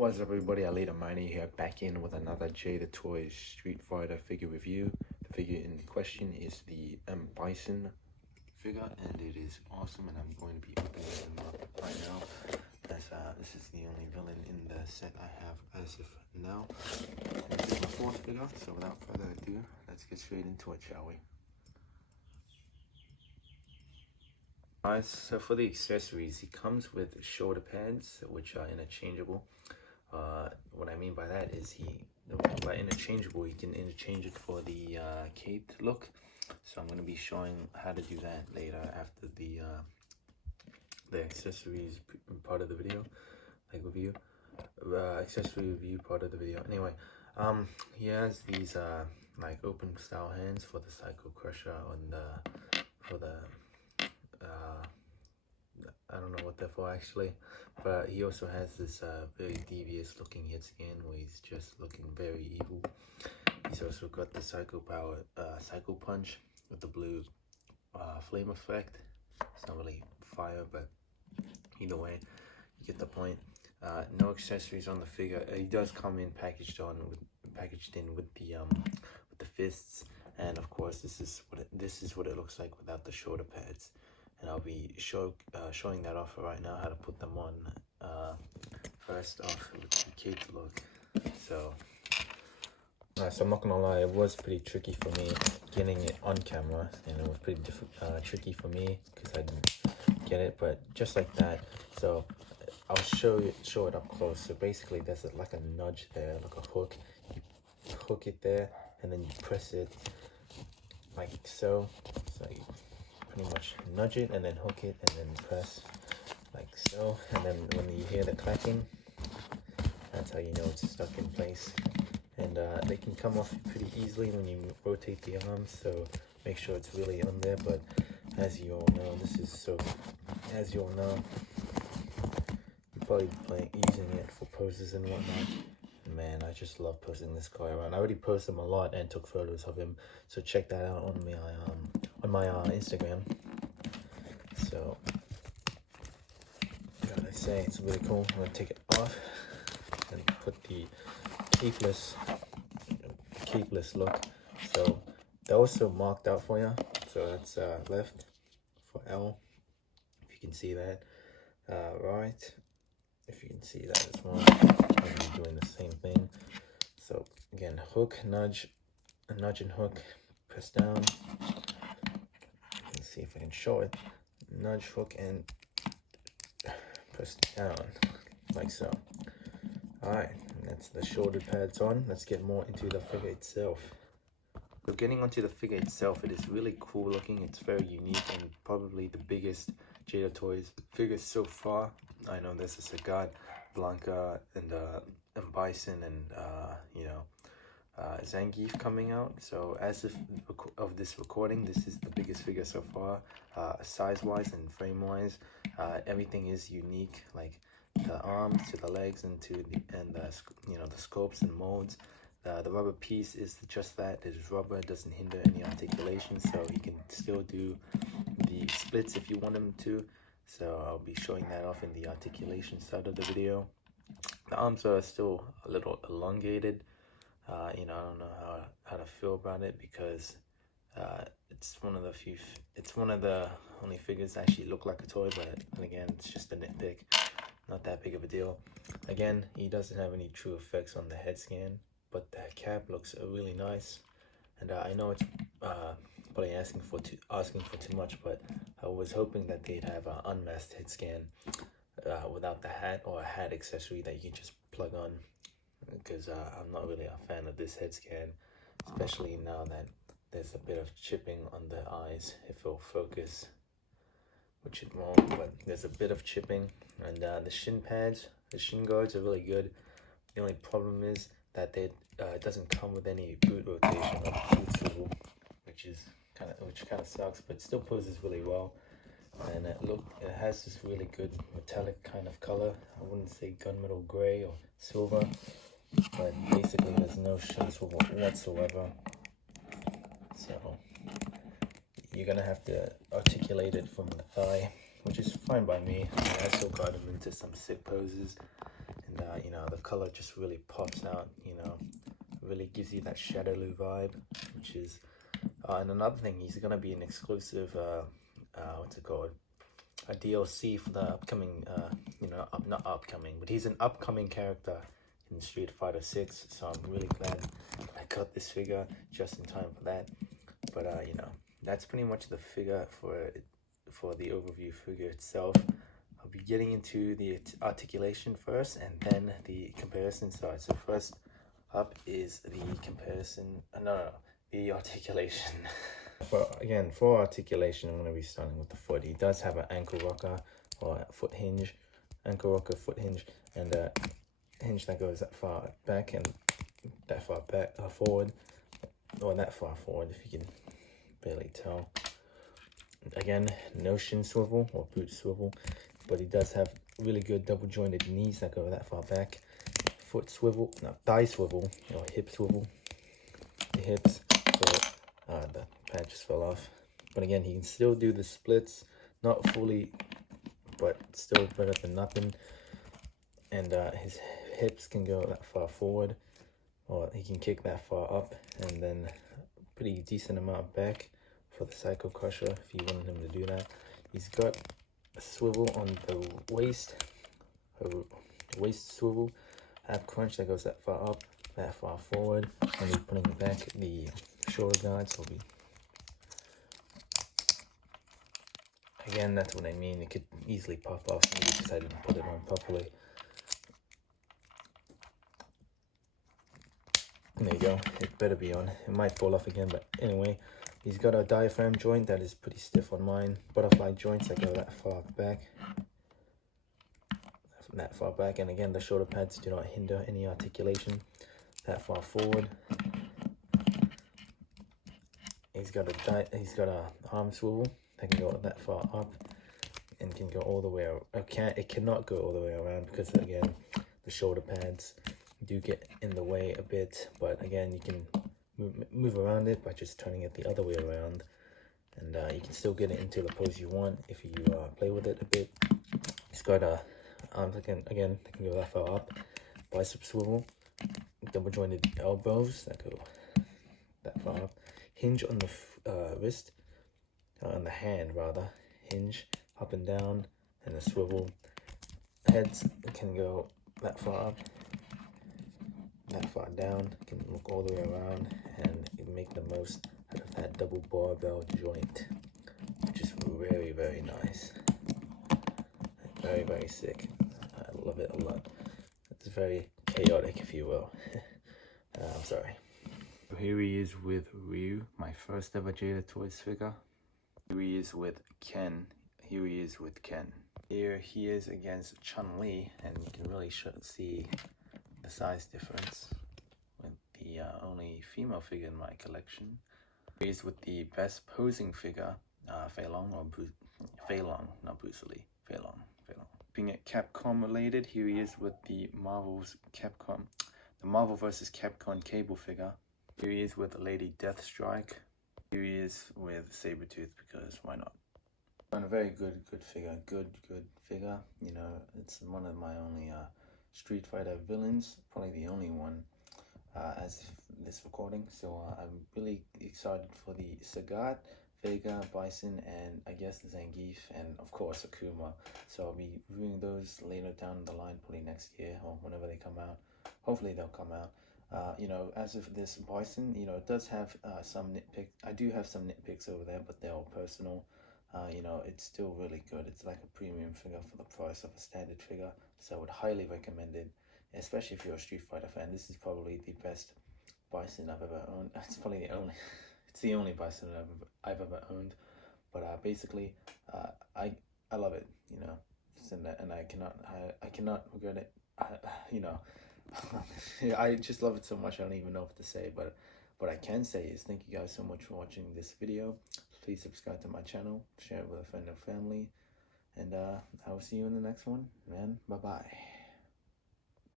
What's up, everybody? Alita Miney here, back in with another Jada Toys Street Fighter figure review. The figure in question is the Bison figure, and it is awesome, and I'm going to be opening him up right now, as this is the only villain in the set I have as of now. This is my fourth figure, so without further ado, let's get straight into it, shall we? Alright, so for the accessories, he comes with shoulder pads, which are interchangeable. What I mean by that is by interchangeable, you can interchange it for the cape look. So I'm going to be showing how to do that later after the accessories part of the video, like review, accessory review part of the video. Anyway, he has these like open style hands for the Psycho Crusher and for the I don't know what they're for actually, but he also has this very devious looking hit scan where he's just looking very evil. He's also got the Psycho Punch with the blue flame effect. It's not really fire, but either way, you get the point. No accessories on the figure. He does come in packaged in with the fists, and of course this is what it looks like without the shoulder pads. And I'll be showing that off right now, how to put them on. First off with the cape look. So I'm not gonna lie, it was pretty tricky for me getting it on camera, and it was pretty tricky for me because I didn't get it, but just like that. So I'll show it up close. So basically there's like a nudge there, like a hook. You hook it there and then you press it like so. So you pretty much nudge it and then hook it and then press like so, and then when you hear the clacking, that's how you know it's stuck in place. And they can come off pretty easily when you rotate the arms, so make sure it's really on there. But as you all know, you're probably using it for poses and whatnot. Man, I just love posing this guy around. I already posted him a lot and took photos of him, so check that out on my Instagram. So gotta say, it's really cool. I'm gonna take it off and put the capeless look. So they're also marked out for you. So that's left for L, if you can see that. Right, if you can see that as well. I'm doing the same thing. So again, hook, nudge and hook, press down. Let's see if I can show it. Nudge, hook, and press down, like so. Alright, that's the shoulder pads on. Let's get more into the figure itself. So getting onto the figure itself, it is really cool looking. It's very unique and probably the biggest Jada Toys figure so far. I know there's a Sagat, Blanca, and Bison, and Zangief coming out. So as of this recording, this is the biggest figure so far, size-wise and frame-wise. Everything is unique, like the arms to the legs and the scopes and molds. The rubber piece is just that. It is rubber. It doesn't hinder any articulation, so you can still do the splits if you want them to. So I'll be showing that off in the articulation side of the video. The arms are still a little elongated. I don't know how to feel about it, because it's one of the only figures that actually look like a toy, but then again, it's just a nitpick, not that big of a deal. Again, he doesn't have any true effects on the head scan, but the cap looks really nice. And I know it's probably asking for too much, but I was hoping that they'd have an unmasked head scan without the hat, or a hat accessory that you can just plug on, because I'm not really a fan of this head scan, especially now that there's a bit of chipping on the eyes. If it'll focus, which it won't, but there's a bit of chipping. And the shin pads, the shin guards are really good. The only problem is that it doesn't come with any boot rotation or boot swivel, which kind of sucks, but still poses really well. And it has this really good metallic kind of color. I wouldn't say gunmetal gray or silver, but basically there's no shin swivel whatsoever. So you're gonna have to articulate it from the thigh, which is fine by me. I still got him into some sick poses, and the color just really pops out, you know, really gives you that Shadowloo vibe, which is, and another thing, he's gonna be an exclusive, what's it called? A DLC for the upcoming, you know, not upcoming, but he's an upcoming character in Street Fighter 6, so I'm really glad I got this figure just in time for that. But you know, that's pretty much the figure for the overview figure itself. I'll be getting into the articulation first, and then the comparison side. So first up is the comparison. The articulation. For articulation, I'm going to be starting with the foot. He does have an ankle rocker or foot hinge, ankle rocker, foot hinge, and a hinge that goes that far back and that far back forward, or that far forward if you can barely tell. Again, no shin swivel or boot swivel, but he does have really good double jointed knees that go that far back. Foot swivel, no, thigh swivel or hip swivel. The hips, so the pad just fell off. But again, he can still do the splits, not fully, but still better than nothing. And his hips can go that far forward, or he can kick that far up, and then pretty decent amount back for the Psycho Crusher if you wanted him to do that. He's got a swivel on the waist, a waist swivel, ab crunch that goes that far up, that far forward, and he's putting back the shoulder guards. So again, that's what I mean. It could easily pop off maybe because I didn't put it on properly. There you go, it better be on. It might fall off again, but anyway, he's got a diaphragm joint that is pretty stiff on mine. Butterfly joints that go that far back. And again, the shoulder pads do not hinder any articulation that far forward. He's got a arm swivel that can go that far up and can go all the way around. It cannot go all the way around because again, the shoulder pads do get in the way a bit, but again, you can move around it by just turning it the other way around, and you can still get it into the pose you want if you play with it a bit. It's got arms that can go that far up, bicep swivel, double jointed elbows that go that far up, hinge on the wrist, on the hand rather, hinge up and down, and a swivel. Heads can go that far up, that far down, can look all the way around, and you make the most out of that double barbell joint, which is very, very nice. Very, very sick. I love it a lot. It's very chaotic, if you will. I'm sorry. Here he is with Ryu, my first ever Jada Toys figure. Here he is with Ken. Here he is with Ken. Here he is against Chun-Li, and you can really see the size difference with the only female figure in my collection. Here he is with the best posing figure, Fei Long, not Bruce Lee, Fei Long. Being at Capcom related, here he is with the Marvel vs. Capcom cable figure. Here he is with Lady Deathstrike. Here he is with Sabretooth, because why not? And a very good figure, good figure. You know, it's one of my only Street Fighter villains, probably the only one as of this recording. So I'm really excited for the Sagat, Vega, Bison, and I guess Zangief, and of course Akuma. So I'll be reviewing those later down the line, probably next year or whenever they come out. Hopefully they'll come out. You know, as of this Bison, you know, it does have some nitpicks. I do have some nitpicks over there, but they're all personal. You know, it's still really good. It's like a premium figure for the price of a standard figure. So I would highly recommend it, especially if you're a Street Fighter fan. This is probably the best Bison I've ever owned. It's probably the only. It's the only Bison I've ever owned, but basically, I love it, you know, and I cannot regret it. You know, I just love it so much. I don't even know what to say, but what I can say is thank you guys so much for watching this video. Please subscribe to my channel, share it with a friend or family, and I will see you in the next one. Man, bye bye.